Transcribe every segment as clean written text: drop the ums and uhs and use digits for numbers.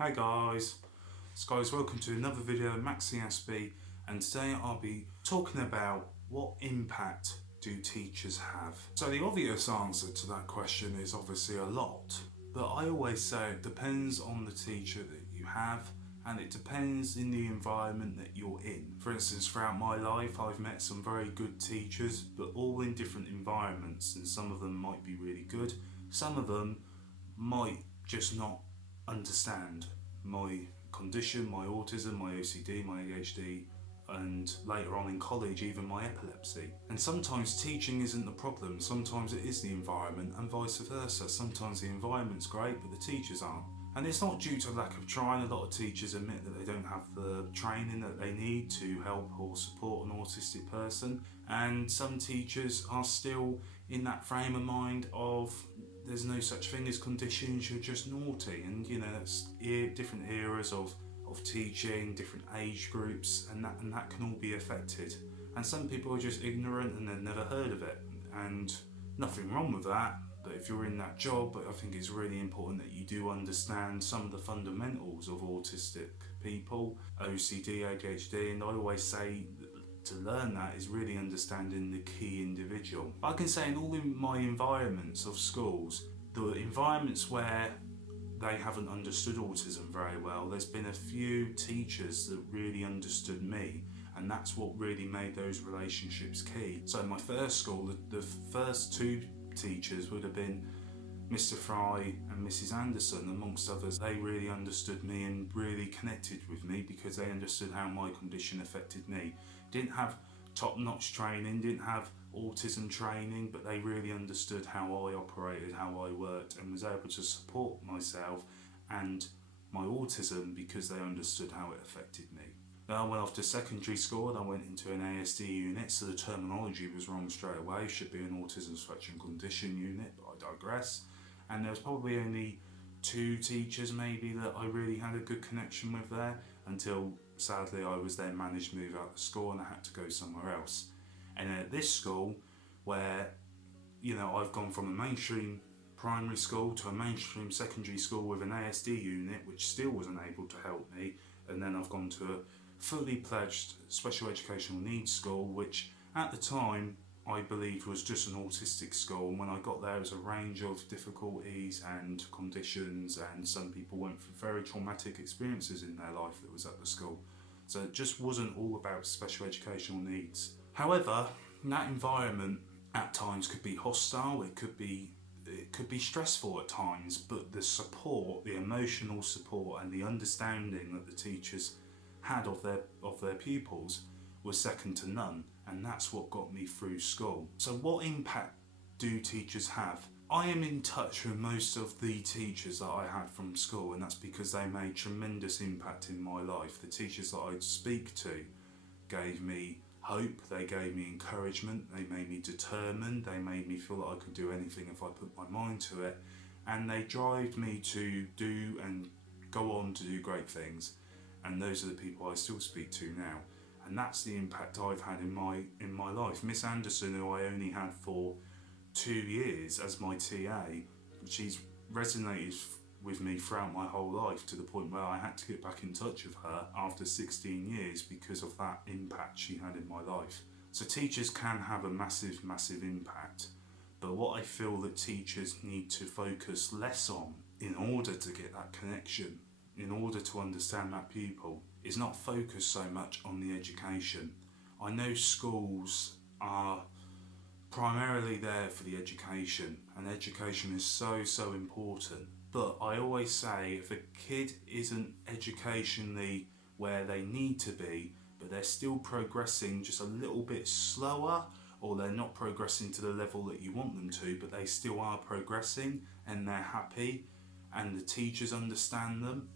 Hey guys, welcome to another video of MaxiAspie, and today I'll be talking about what impact do teachers have. So the obvious answer to that question is obviously a lot, but I always say it depends on the teacher that you have, and it depends in the environment that you're in. For instance, throughout my life I've met some very good teachers, but all in different environments, and some of them might be really good, some of them might just not understand my condition, my autism, my OCD, my ADHD, and later on in college even my epilepsy. And sometimes teaching isn't the problem, sometimes it is the environment, and vice versa. Sometimes the environment's great but the teachers aren't. And it's not due to lack of trying. A lot of teachers admit that they don't have the training that they need to help or support an autistic person, and some teachers are still in that frame of mind of there's no such thing as conditions, you're just naughty. And that's different eras of teaching, different age groups, and that can all be affected. And some people are just ignorant and they've never heard of it, and nothing wrong with that. But if you're in that job, I think it's really important that you do understand some of the fundamentals of autistic people, OCD, ADHD, and I always say to learn that is really understanding the key individual. I can say in all my environments of schools, the environments where they haven't understood autism very well, there's been a few teachers that really understood me, and that's what really made those relationships key. So in my first school, the first two teachers would have been Mr. Fry and Mrs. Anderson, amongst others. They really understood me and really connected with me because they understood how my condition affected me. Didn't have top-notch training, didn't have autism training, but they really understood how I operated, how I worked, and was able to support myself and my autism because they understood how it affected me. Then I went off to secondary school and I went into an ASD unit, so the terminology was wrong straight away. It should be an autism spectrum condition unit, but I digress. And there was probably only two teachers maybe that I really had a good connection with there, until sadly I was then managed to move out of the school and I had to go somewhere else. And at this school, where I've gone from a mainstream primary school to a mainstream secondary school with an ASD unit, which still wasn't able to help me, and then I've gone to a fully pledged special educational needs school, which at the time I believed was just an autistic school. And when I got there, it was a range of difficulties and conditions, and some people went through very traumatic experiences in their life that was at the school. So it just wasn't all about special educational needs. However, that environment at times could be hostile, it could be stressful at times, but the support, the emotional support and the understanding that the teachers had of their pupils was second to none, and that's what got me through school. So what impact do teachers have? I am in touch with most of the teachers that I had from school, and that's because they made tremendous impact in my life. The teachers that I'd speak to gave me hope, they gave me encouragement, they made me determined, they made me feel that I could do anything if I put my mind to it, and they drove me to do and go on to do great things. And those are the people I still speak to now. And that's the impact I've had in my life. Miss Anderson, who I only had for 2 years as my TA, she's resonated with me throughout my whole life, to the point where I had to get back in touch with her after 16 years because of that impact she had in my life. So teachers can have a massive, massive impact, but what I feel that teachers need to focus less on in order to get that connection, in order to understand that pupil, is not focus so much on the education. I know schools are primarily there for the education, and education is so important. But I always say, if a kid isn't educationally where they need to be, but they're still progressing just a little bit slower, or they're not progressing to the level that you want them to, but they still are progressing and they're happy and the teachers understand them,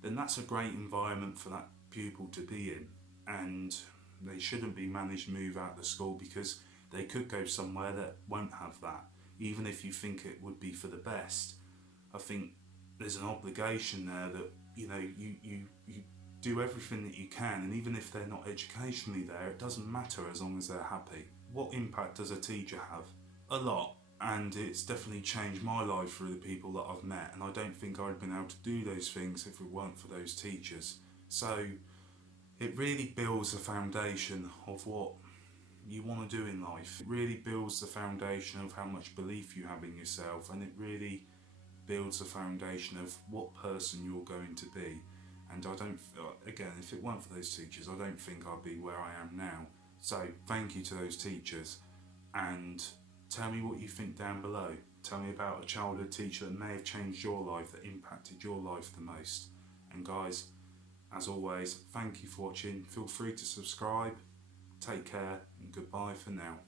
then that's a great environment for that pupil to be in. And they shouldn't be managed to move out of the school, because they could go somewhere that won't have that. Even if you think it would be for the best, I think there's an obligation there that you do everything that you can, and even if they're not educationally there, it doesn't matter as long as they're happy. What impact does a teacher have? A lot. and it's definitely changed my life through the people that I've met, and I don't think I'd have been able to do those things if it weren't for those teachers. So it really builds the foundation of what you want to do in life. It really builds the foundation of how much belief you have in yourself, and it really builds the foundation of what person you're going to be. And I don't, again, if it weren't for those teachers, I don't think I'd be where I am now. So thank you to those teachers, and tell me what you think down below. Tell me about a childhood teacher that may have changed your life, that impacted your life the most. And guys, as always, thank you for watching. Feel free to subscribe. Take care and goodbye for now.